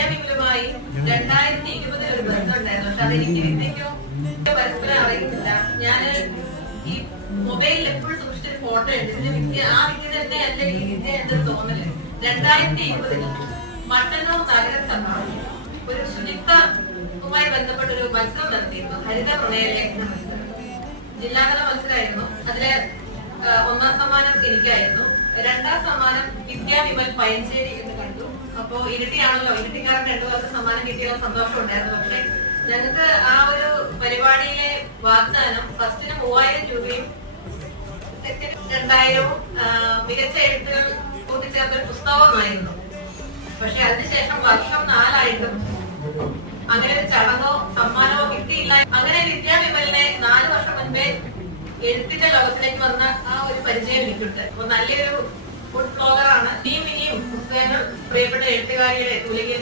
വിദ്യാഭ്യാസവുമായി 2020 ഒരു ബന്ധമുണ്ടായിരുന്നു. പക്ഷെ അതെനിക്ക് വിദ്യയ്ക്കും പരസ്പരം അറിയുന്നില്ല. ഞാൻ ഈ മൊബൈലിൽ എപ്പോഴും സൂക്ഷിച്ചൊരു ഫോട്ടോ ഉണ്ട്. ഇതിന്റെ വിദ്യ ആ വിദ്യ തന്നെ അല്ല ഈ വിദ്യ എന്നൊരു തോന്നല്. 2020 മട്ടന്നൂർ നഗരസഭ ഒരു ശുചിത്വവുമായി ബന്ധപ്പെട്ട ഒരു മത്സരം നടത്തിയിരുന്നു. ഹരിത പ്രണയലേഖന മത്സരം, ജില്ലാതല മത്സരമായിരുന്നു. അതില് 1ാം സമ്മാനം എനിക്കായിരുന്നു. 2ാം സമ്മാനം വിദ്യാവിമൽ പയഞ്ചേരി എന്ന് കണ്ടു. അപ്പോ ഇരട്ടിയാണല്ലോ, ഇരട്ടിക്കാരൻ 2 പേർക്ക് സമ്മാനം കിട്ടിയ സന്തോഷം ഉണ്ടായിരുന്നു. പക്ഷെ ഞങ്ങൾക്ക് ആ ഒരു പരിപാടിയിലെ വാഗ്ദാനം ഫസ്റ്റിന് 3000 രൂപയും സെക്കൻഡ് 2000-ഉം മികച്ച എഴുത്തുകൾ കൂട്ടിച്ചേർത്ത ഒരു പുസ്തകവുമായിരുന്നു. പക്ഷെ അതിനുശേഷം വർഷം 4 അങ്ങനെ ഒരു ചടങ്ങോ സമ്മാനമോ കിട്ടിയില്ല. അങ്ങനെ വിദ്യാവിമലിനെ 4 വർഷം മുൻപേ എഴുത്തിന്റെ ലോകത്തിലേക്ക് വന്ന ആ ഒരു പരിചയം എനിക്കുണ്ട്. അപ്പൊ നല്ലൊരു ഫുഡ് ബ്ലോഗറാണ്. ഇനിയും പുസ്തകങ്ങൾ പ്രിയപ്പെട്ട എഴുത്തുകാരിയുടെ തൂലികയിൽ